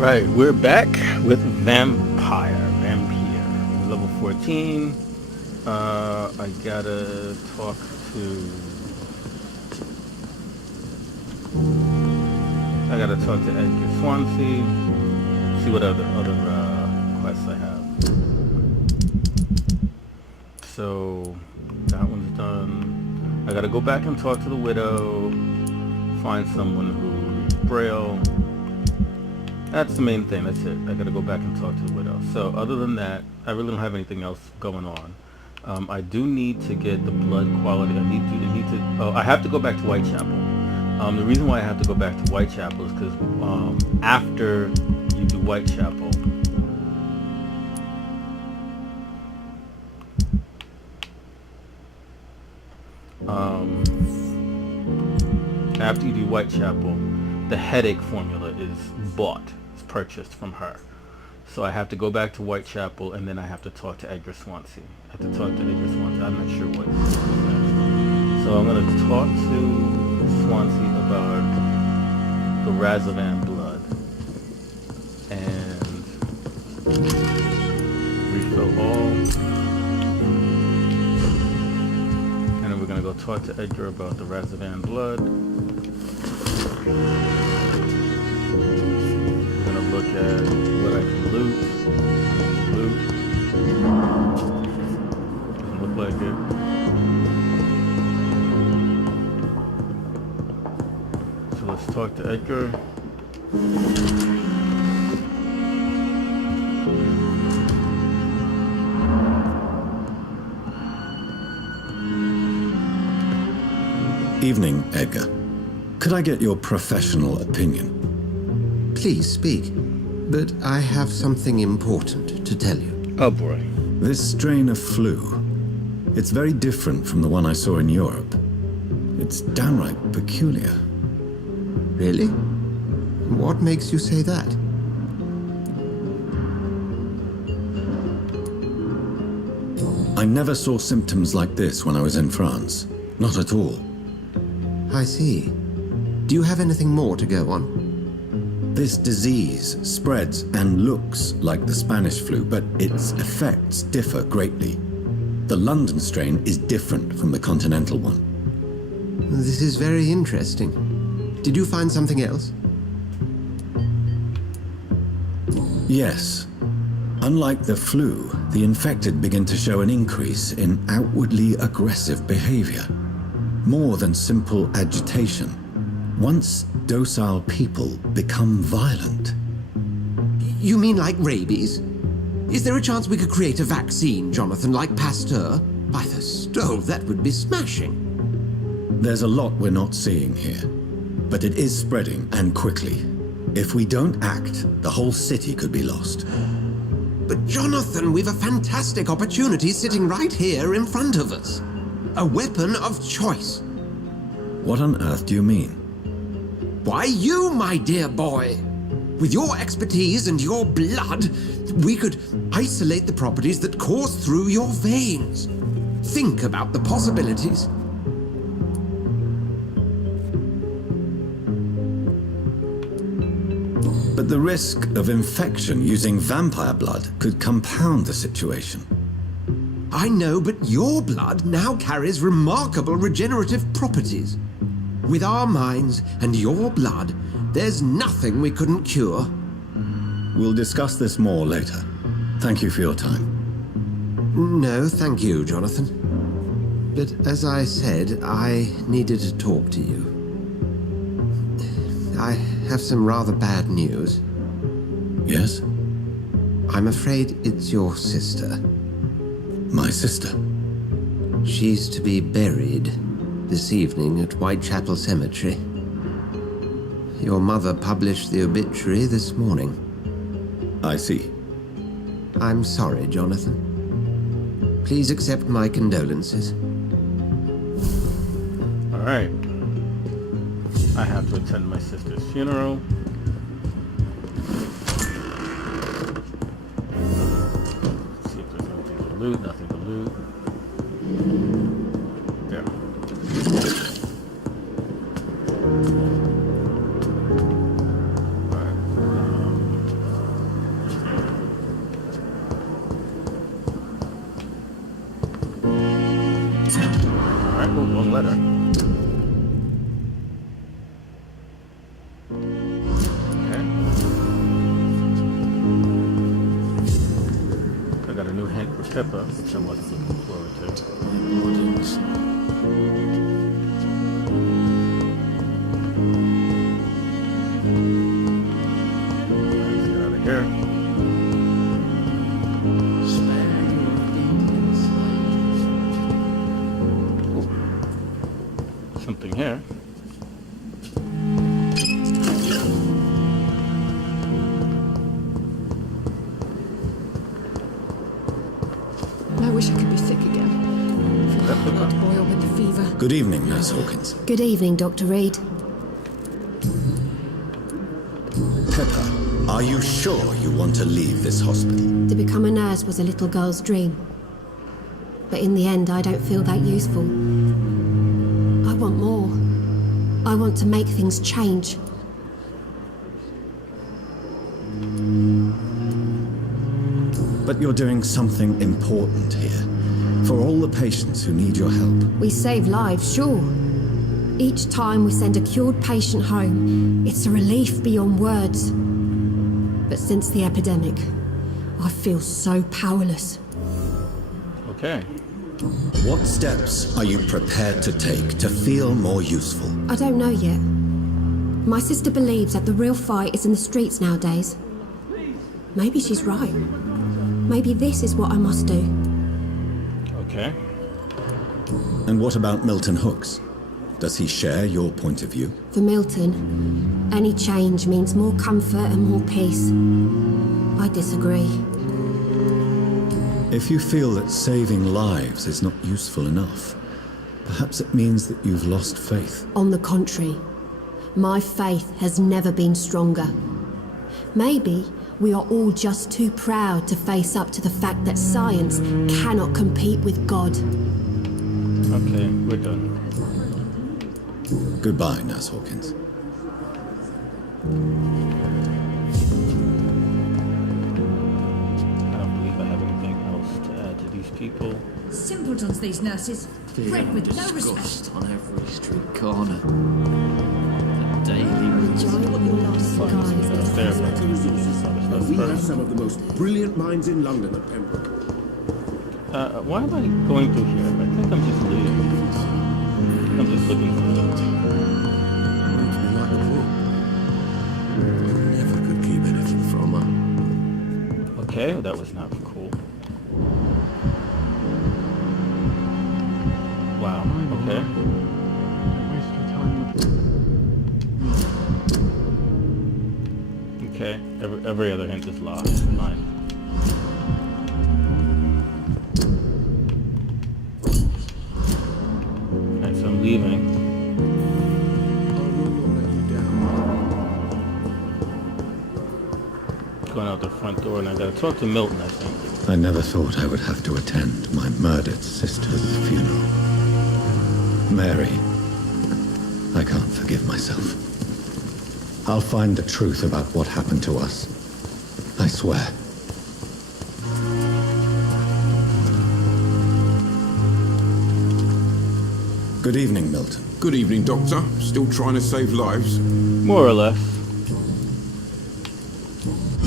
Right, we're back with Vampyr. Level 14. I gotta talk to. I gotta talk to Edgar Swansea. See what other quests I have. So that one's done. I gotta go back and talk to the widow. Find someone who's Braille. That's the main thing. That's it. I gotta go back and talk to the widow. So other than that, I really don't have anything else going on. I do need to get the blood quality. I need to. Oh, I have to go back to Whitechapel. The reason why I have to go back to Whitechapel is because after you do Whitechapel, after you do Whitechapel, the headache formula is bought. It's purchased from her. So I have to go back to Whitechapel, and then I have to talk to Edgar Swansea. I have to talk to Edgar Swansea. I'm not sure what next. So I'm going to talk to Swansea about the Razavan blood. And refill all. And then we're going to go talk to Edgar about the Razavan blood. We're going to look at what I can loot. Doesn't look like it. So let's talk to Edgar. Evening, Edgar. Could I get your professional opinion? Please speak, but I have something important to tell you. Oh boy. This strain of flu, it's very different from the one I saw in Europe. It's downright peculiar. Really? What makes you say that? I never saw symptoms like this when I was in France. Not at all. I see. Do you have anything more to go on? This disease spreads and looks like the Spanish flu, but its effects differ greatly. The London strain is different from the continental one. This is very interesting. Did you find something else? Yes. Unlike the flu, the infected begin to show an increase in outwardly aggressive behavior. More than simple agitation. Once docile people become violent. You mean like rabies? Is there a chance we could create a vaccine, Jonathan, like Pasteur? By the stove, that would be smashing. There's a lot we're not seeing here, but it is spreading and quickly. If we don't act, the whole city could be lost. But Jonathan, we've a fantastic opportunity sitting right here in front of us. A weapon of choice. What on earth do you mean? Why, you, my dear boy. With your expertise and your blood, we could isolate the properties that course through your veins. Think about the possibilities. But the risk of infection using vampire blood could compound the situation. I know, but your blood now carries remarkable regenerative properties. With our minds and your blood, there's nothing we couldn't cure. We'll discuss this more later. Thank you for your time. No, thank you, Jonathan. But as I said, I needed to talk to you. I have some rather bad news. Yes? I'm afraid it's your sister. My sister? She's to be buried this evening at Whitechapel Cemetery. Your mother published the obituary this morning. I see. I'm sorry, Jonathan. Please accept my condolences. All right. I have to attend my sister's funeral. Let's see if there's anything to loot. Nothing to loot. There. Alright. interesting letter. Okay. I got a new hint for Pippa, which I wasn't looking forward to. Let's get out of here. Something here. I wish I could be sick again. Feel like blood boil with the fever. Good evening, Nurse Hawkins. Good evening, Dr. Reid. Pepper, are you sure you want to leave this hospital? To become a nurse was a little girl's dream. But in the end, I don't feel that useful. I want more. I want to make things change. But you're doing something important here. For all the patients who need your help. We save lives, sure. Each time we send a cured patient home, it's a relief beyond words. But since the epidemic, I feel so powerless. Okay. What steps are you prepared to take to feel more useful? I don't know yet. My sister believes that the real fight is in the streets nowadays. Maybe she's right. Maybe this is what I must do. Okay. And what about Milton Hooks? Does he share your point of view? For Milton, any change means more comfort and more peace. I disagree. If you feel that saving lives is not useful enough, perhaps it means that you've lost faith. On the contrary, my faith has never been stronger. Maybe we are all just too proud to face up to the fact that science cannot compete with God. Okay, we're done. Goodbye, Nurse Hawkins. I don't believe I have anything else to add to these people. Simpletons, these nurses. Bred with no respect. Disgust on every street corner. The daily Enjoy what you lost, guys. We have some of the most brilliant minds in London at Pembroke. Why am I going through here? I think I'm just leaving. I'm just looking for something. Makes me like a book. Never could keep anything from her. Okay, that was not cool. Wow, okay. Okay, every other hint is lost. Fine. Okay, so I'm leaving. I will not let you down. Going out the front door, and I gotta talk to Milton, I think. I never thought I would have to attend my murdered sister's funeral. Mary, I can't forgive myself. I'll find the truth about what happened to us. I swear. Good evening, Milton. Good evening, Doctor. Still trying to save lives? More or less.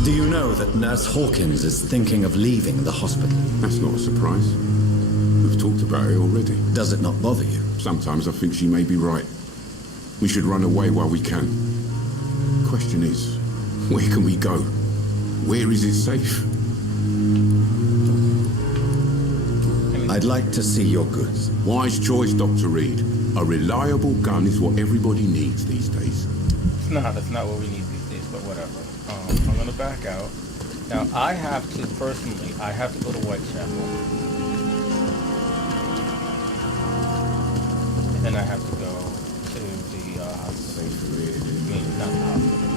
Do you know that Nurse Hawkins is thinking of leaving the hospital? That's not a surprise. We've talked about it already. Does it not bother you? Sometimes I think she may be right. We should run away while we can. Question is, where can we go? Where is it safe? I'd like to see your goods. Wise choice, Dr. Reid. A reliable gun is what everybody needs these days. That's not what we need these days, but whatever. I'm gonna back out. Now, I have to go to Whitechapel. And then I have to go to the hospital. I mean, not the hospital.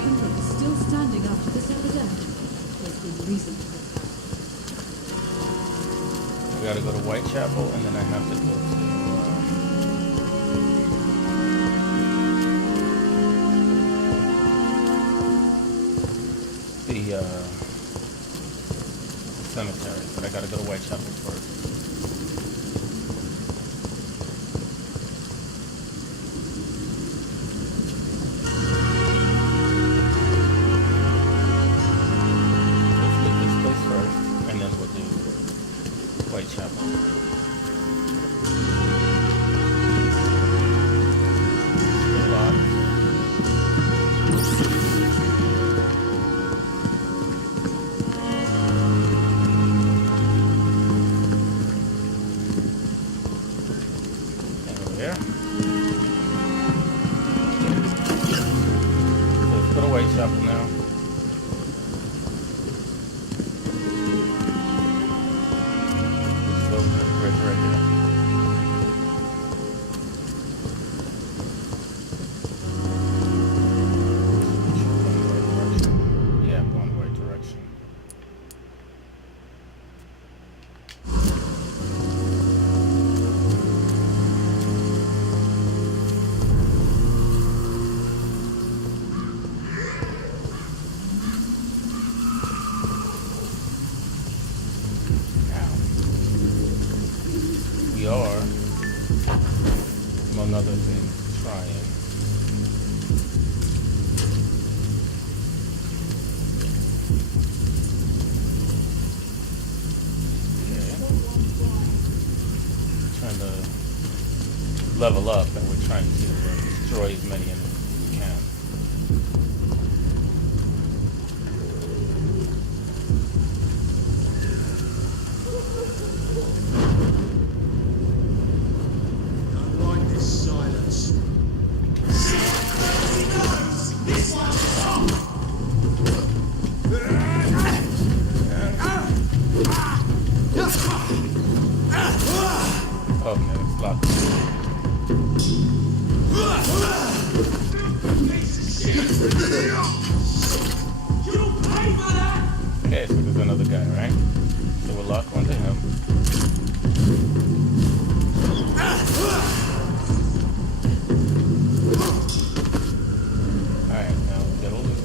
Pembroke is still standing after this epidemic. There's good reason for that. We gotta go to Whitechapel, and then I have to go to the cemetery, but I gotta go to Whitechapel first. Whitechapel now. Just over this bridge right here. Yeah, I'm going the right direction. We are, among other things, trying to level up, and we're trying to destroy as many enemies as we can. Okay, it's locked. Okay, so there's another guy, right? So we'll lock onto him. Alright, now get all this.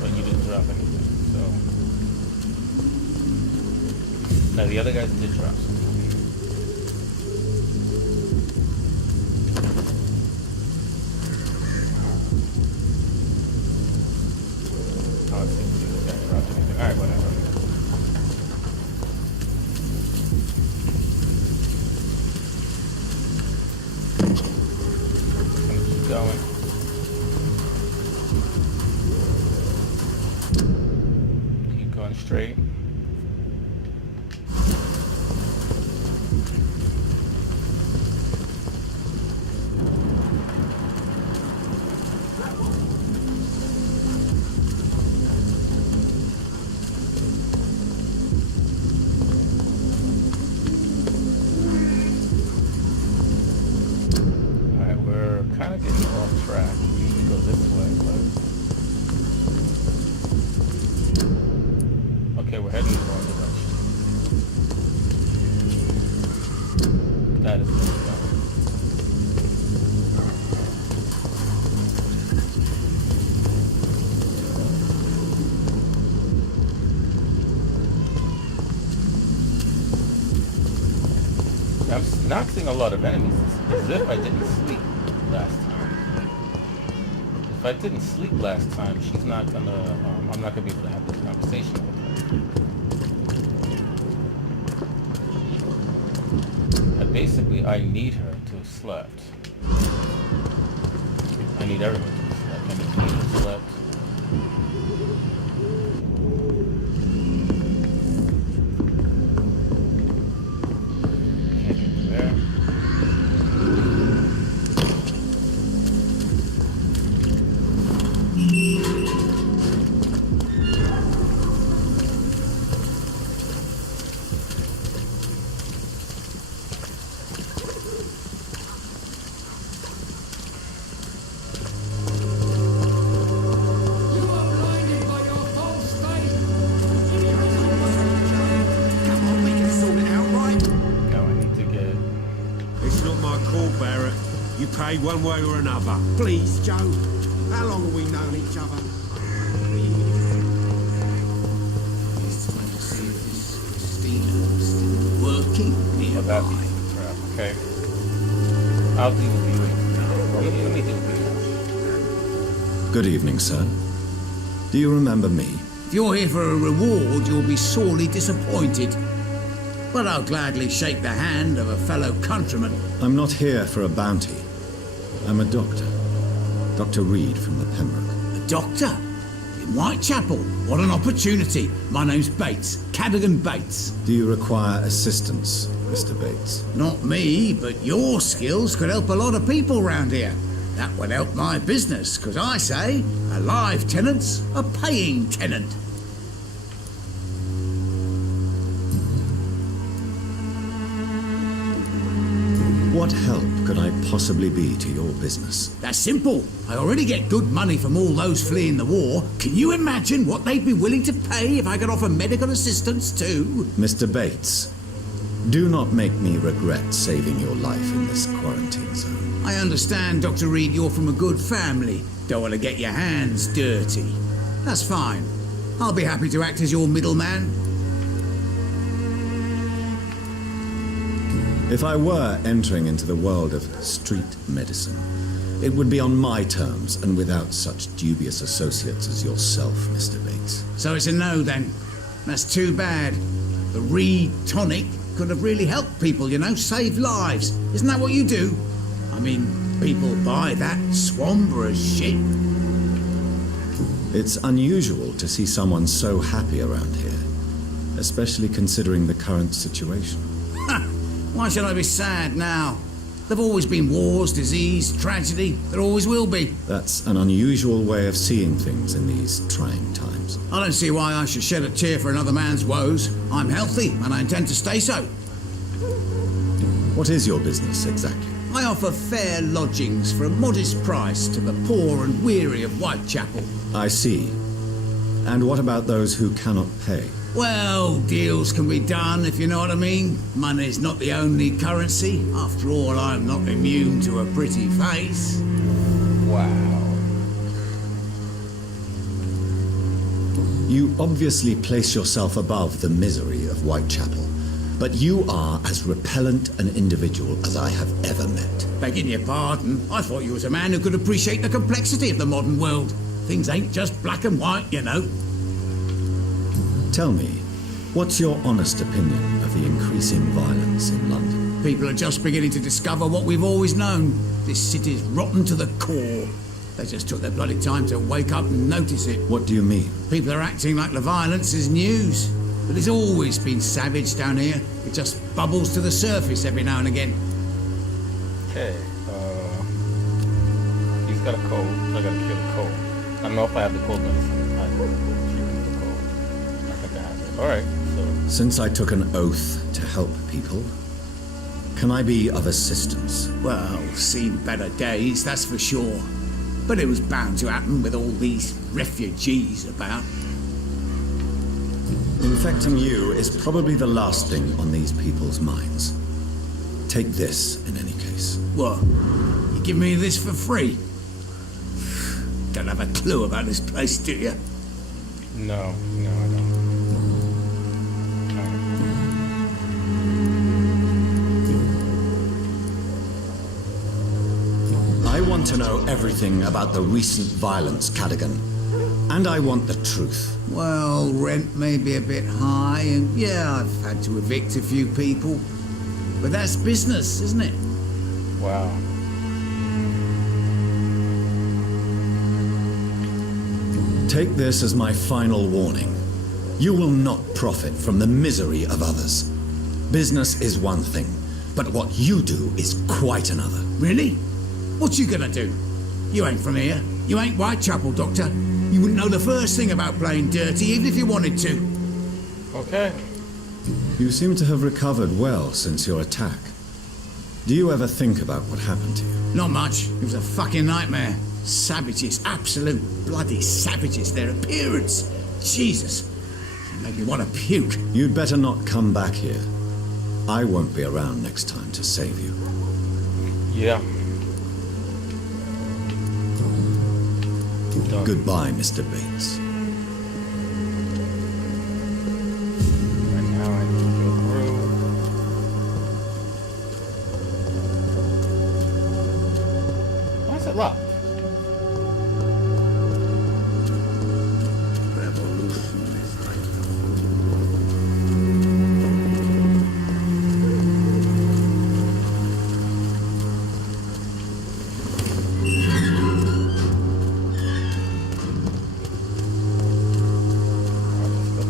But you didn't drop anything, so. Now the other guys did drop something. Alright, whatever. Just gonna keep going. Keep going straight. Kind of getting off track. We need to go this way, but okay, we're heading in the wrong direction. That is where we're going. I'm not seeing a lot of enemies. It's as if I didn't sleep last time. If I didn't sleep last time, she's not gonna, I'm not gonna be able to have this conversation with her. And basically, I need her to have slept. I need everyone to have slept. I need me to have slept. Can't get through there. One way or another. Please, Joe. How long have we known each other? Just trying to see if this steamer is still working nearby. Okay. I'll deal with you. Let me deal with you. Good evening, sir. Do you remember me? If you're here for a reward, you'll be sorely disappointed. But I'll gladly shake the hand of a fellow countryman. I'm not here for a bounty. I'm a doctor. Dr. Reid from the Pembroke. A doctor? In Whitechapel? What an opportunity. My name's Bates. Cadogan Bates. Do you require assistance, Mr. Bates? Not me, but your skills could help a lot of people round here. That would help my business, because I say a live tenant's a paying tenant. What help could I possibly be to your business? That's simple. I already get good money from all those fleeing the war. Can you imagine what they'd be willing to pay if I could offer medical assistance too? Mr. Bates, do not make me regret saving your life in this quarantine zone. I understand, Dr. Reid, you're from a good family. Don't want to get your hands dirty. That's fine. I'll be happy to act as your middleman. If I were entering into the world of street medicine, it would be on my terms and without such dubious associates as yourself, Mr. Bates. So it's a no then. That's too bad. The Reid tonic could have really helped people, you know, saved lives. Isn't that what you do? I mean, people buy that Swambra shit. It's unusual to see someone so happy around here, especially considering the current situation. Why should I be sad now? There've always been wars, disease, tragedy. There always will be. That's an unusual way of seeing things in these trying times. I don't see why I should shed a tear for another man's woes. I'm healthy, and I intend to stay so. What is your business exactly? I offer fair lodgings for a modest price to the poor and weary of Whitechapel. I see. And what about those who cannot pay? Well, deals can be done, if you know what I mean. Money's not the only currency. After all, I'm not immune to a pretty face. Wow. You obviously place yourself above the misery of Whitechapel, but you are as repellent an individual as I have ever met. Begging your pardon, I thought you was a man who could appreciate the complexity of the modern world. Things ain't just black and white, you know. Tell me, what's your honest opinion of the increasing violence in London? People are just beginning to discover what we've always known. This city's rotten to the core. They just took their bloody time to wake up and notice it. What do you mean? People are acting like the violence is news. But it's always been savage down here. It just bubbles to the surface every now and again. Okay, he's got a cold, so I gotta cure the cold. I don't know if I have the cold medicine. I will treat the cold. I think I have it. Alright, so... Since I took an oath to help people, can I be of assistance? Well, seen better days, that's for sure. But it was bound to happen with all these refugees about. Infecting you is probably the last thing on these people's minds. Take this, in any case. What? You give me this for free? Don't have a clue about this place, do you? No, I don't. I want to know everything about the recent violence, Cadogan. And I want the truth. Well, rent may be a bit high, and yeah, I've had to evict a few people. But that's business, isn't it? Wow. Take this as my final warning. You will not profit from the misery of others. Business is one thing, but what you do is quite another. Really? What you gonna do? You ain't from here. You ain't Whitechapel, Doctor. You wouldn't know the first thing about playing dirty, even if you wanted to. Okay. You seem to have recovered well since your attack. Do you ever think about what happened to you? Not much. It was a fucking nightmare. Savages, absolute bloody savages. Their appearance. Jesus. It made me want to puke. You'd better not come back here. I won't be around next time to save you. Yeah. Done. Goodbye, Mr. Bates. Right now I need to go through. Why is it locked?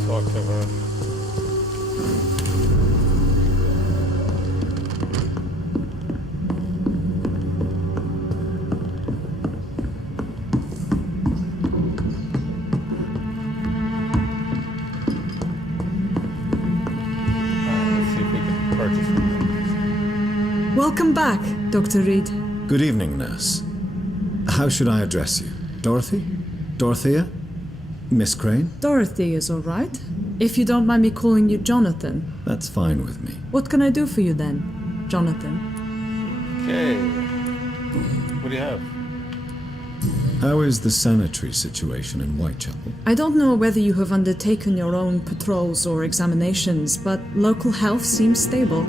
Talk to her. Welcome back, Dr. Reid. Good evening, nurse. How should I address you? Dorothy? Dorothea? Miss Crane? Dorothy is all right. If you don't mind me calling you Jonathan. That's fine with me. What can I do for you then, Jonathan? Okay. What do you have? How is the sanitary situation in Whitechapel? I don't know whether you have undertaken your own patrols or examinations, but local health seems stable.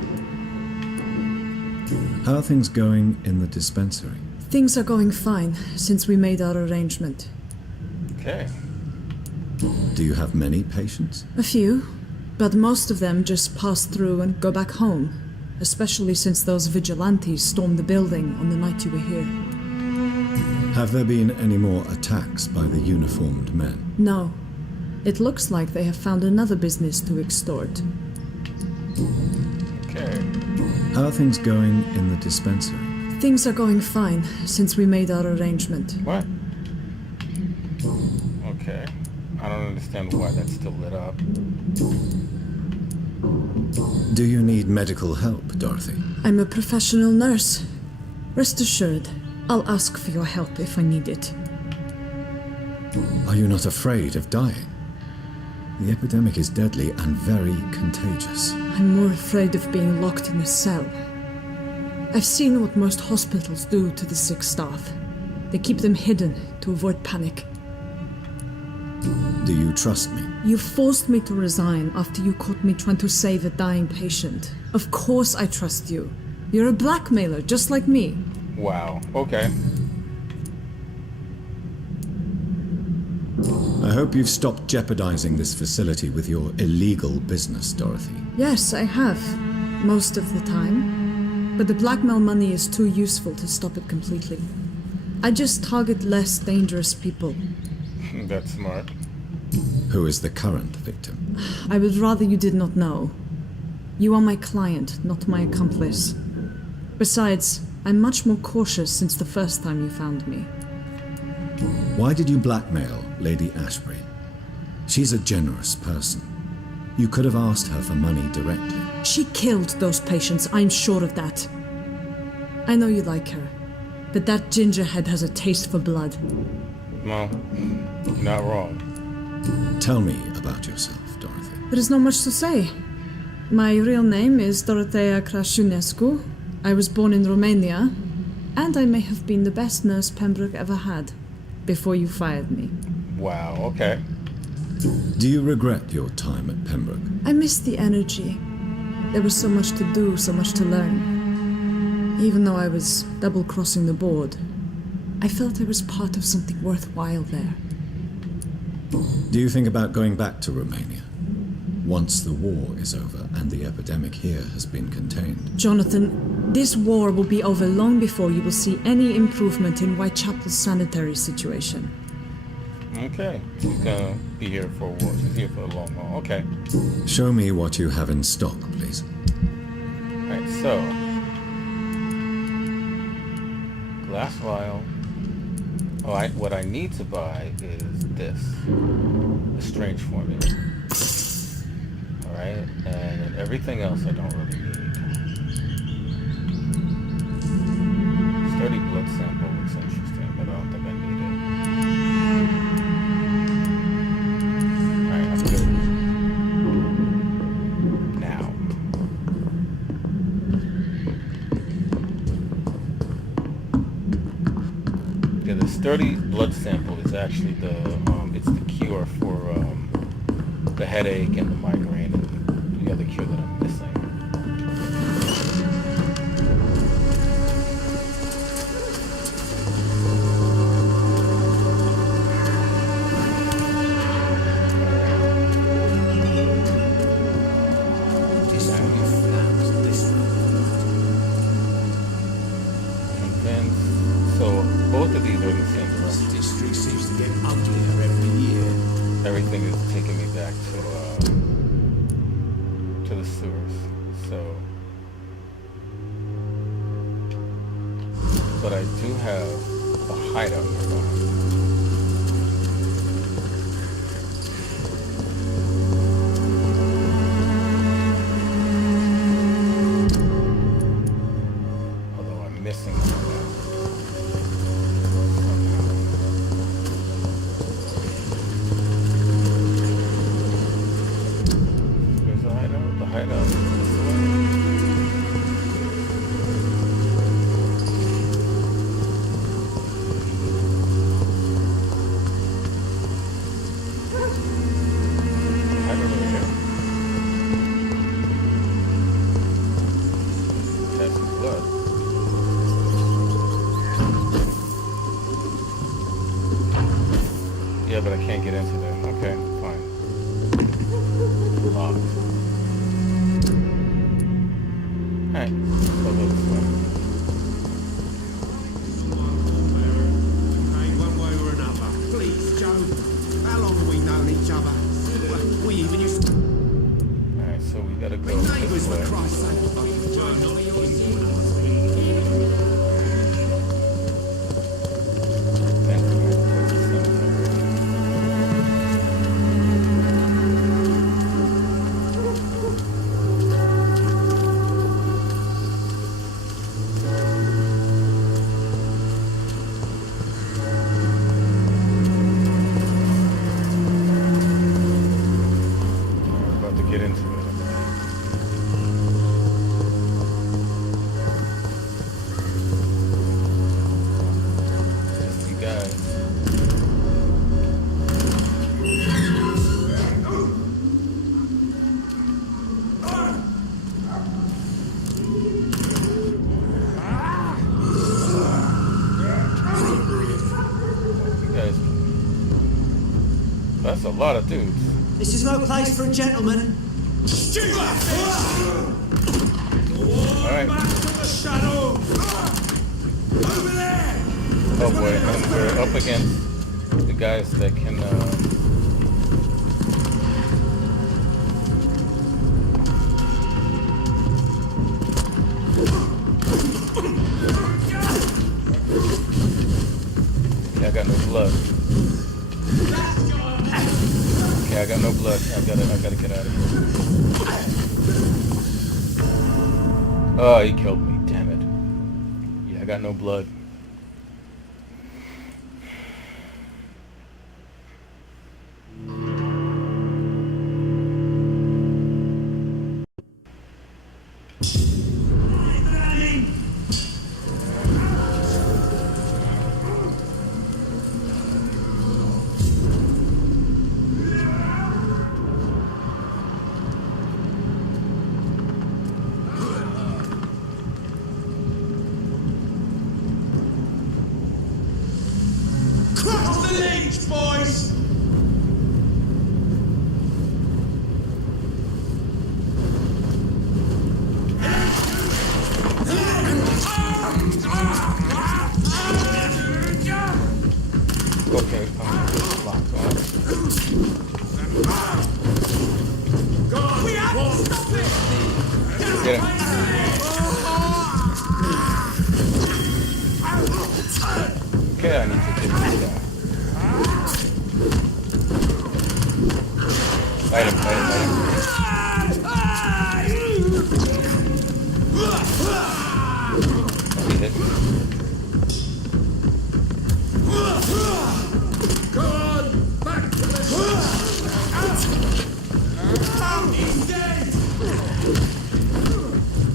How are things going in the dispensary? Things are going fine since we made our arrangement. Okay. Do you have many patients? A few, but most of them just pass through and go back home, especially since those vigilantes stormed the building on the night you were here. Have there been any more attacks by the uniformed men? No. It looks like they have found another business to extort. Okay. How are things going in the dispensary? Things are going fine since we made our arrangement. What? Okay. I don't understand why that's still lit up. Do you need medical help, Dorothy? I'm a professional nurse. Rest assured, I'll ask for your help if I need it. Are you not afraid of dying? The epidemic is deadly and very contagious. I'm more afraid of being locked in a cell. I've seen what most hospitals do to the sick staff. They keep them hidden to avoid panic. Do you trust me? You forced me to resign after you caught me trying to save a dying patient. Of course I trust you. You're a blackmailer, just like me. Wow. Okay. I hope you've stopped jeopardizing this facility with your illegal business, Dorothy. Yes, I have. Most of the time. But the blackmail money is too useful to stop it completely. I just target less dangerous people. That's smart. Who is the current victim? I would rather you did not know. You are my client, not my accomplice. Besides, I'm much more cautious since the first time you found me. Why did you blackmail Lady Ashbury? She's a generous person. You could have asked her for money directly. She killed those patients, I'm sure of that. I know you like her, but that gingerhead has a taste for blood. Well, you're not wrong. Tell me about yourself, Dorothy. There is not much to say. My real name is Dorothea Crasciunescu. I was born in Romania, and I may have been the best nurse Pembroke ever had, before you fired me. Wow, okay. Do you regret your time at Pembroke? I missed the energy. There was so much to do, so much to learn. Even though I was double-crossing the board, I felt I was part of something worthwhile there. Do you think about going back to Romania? Once the war is over and the epidemic here has been contained. Jonathan, this war will be over long before you will see any improvement in Whitechapel's sanitary situation. Okay. She's gonna be here for a while. She's here for a long haul. Okay. Show me what you have in stock, please. Alright, so. Glass vial. Alright, what I need to buy is this. The strange formula. Alright, and then everything else I don't really need. Sturdy blood sample looks interesting, but I don't think I need it. Alright, I'm good. Now. Yeah, the sturdy blood sample is actually it's the cure for the headache and the migraine and the other cure that I'm missing. So both of these are in the same direction. This district seems to get uglier every year. Everything is taking me back to the sewers. So, but I do have a hideout nearby. Yeah, but I can't get into there. Okay, fine. Locked. Alright, so go this way. Hey, one way or another. Please, Joe. How long have we known each other? We even used to... Alright, so we gotta go neighbours, this for way. Christ's sake. Then we're going towards the cemetery. We're about to get into it. Just you guys. You guys. That's a lot of dudes. This is no place for a gentleman. Alright. Oh boy, and we're up against the guys that can, Okay, I got no blood. Okay, I got no blood. I gotta get out of here. Oh, he killed me. Damn it. Yeah, I got no blood. Cross the links, boys! Okay, locked on. We have to stop it! Get him. Okay, I need to get this guy. Fight him, fight him, fight him. He hit me. He's dead!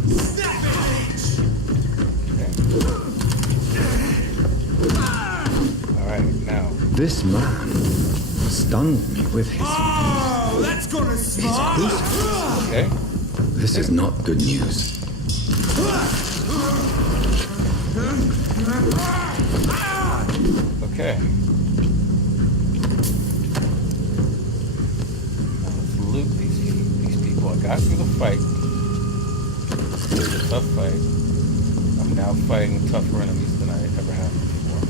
Snap it, Leech! Alright, now. This man stunned me with his... Oh, that's gonna smart! Okay. This is not good news. Okay. Now let's loot these people. I got through the fight. It was a tough fight. I'm now fighting tougher enemies than I ever have before.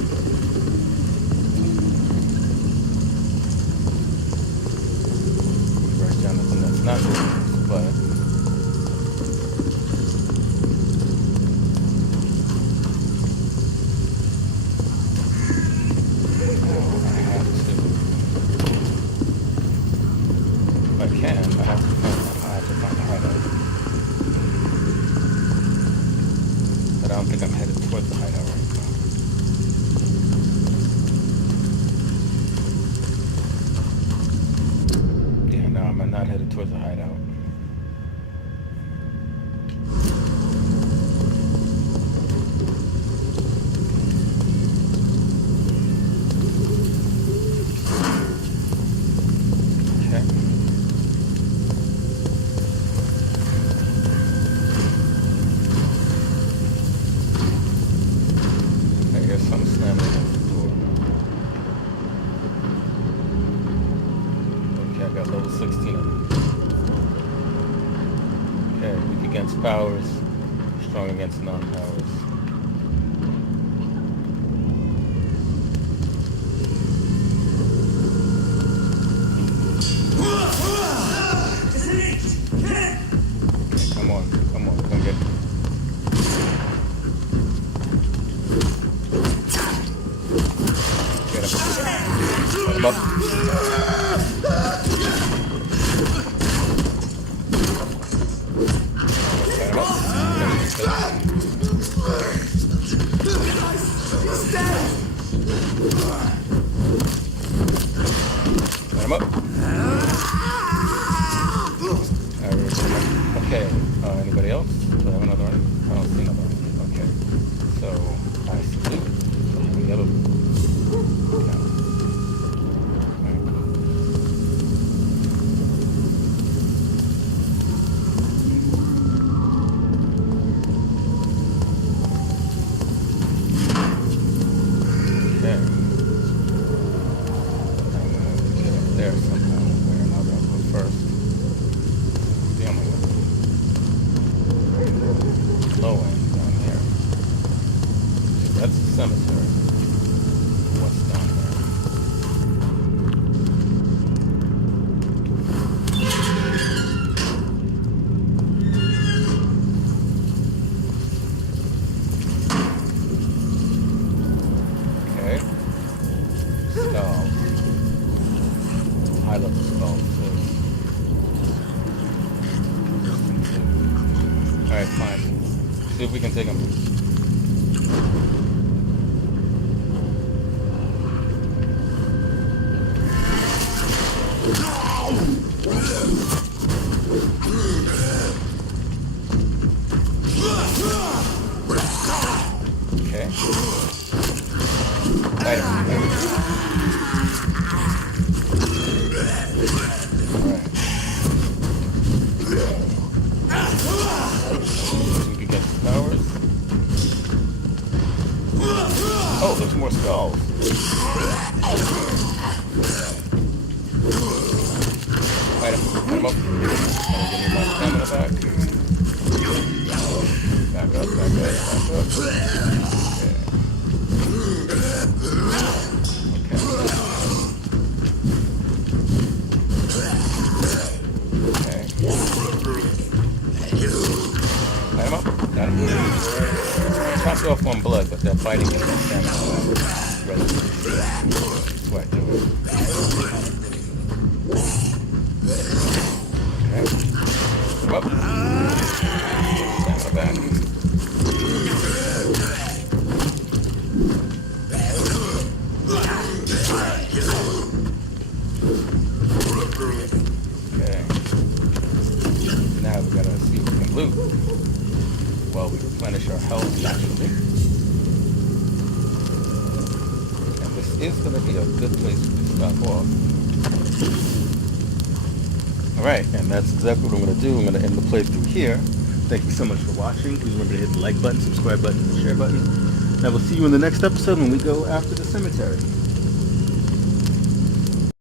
Right down to something that's not good, but towards the hideout. Okay. I hear some slamming against the door. I got level 16 of them. Okay, weak against powers, strong against non-powers. Come on, come get it. Get him. Put him up. Let him up. Okay, anybody else? Do I have another one? I don't see another one. Okay, so I salute the other one. Okay. There somehow. Where am I going to go first? Low end down here. That's the cemetery. What's down there? Okay. Skulls. High level skulls. Alright, fine. See if we can take them. Okay. Fight him. Oh, there's more skulls. Fight him. Fight him up. Give me my stamina back. Back up, back up, back up. Okay. Light him up. Got him. Topped off on blood, but that fighting gets that stamina. That's what I do. Okay. Come up. Stamina back. Okay. Now we gotta see what we can loot. While we replenish our health naturally. And this is going to be a good place to stop off. Alright, and that's exactly what I'm going to do. I'm going to end the playthrough here. Thank you so much for watching. Please remember to hit the like button, subscribe button, and share button. And I will see you in the next episode when we go after the cemetery.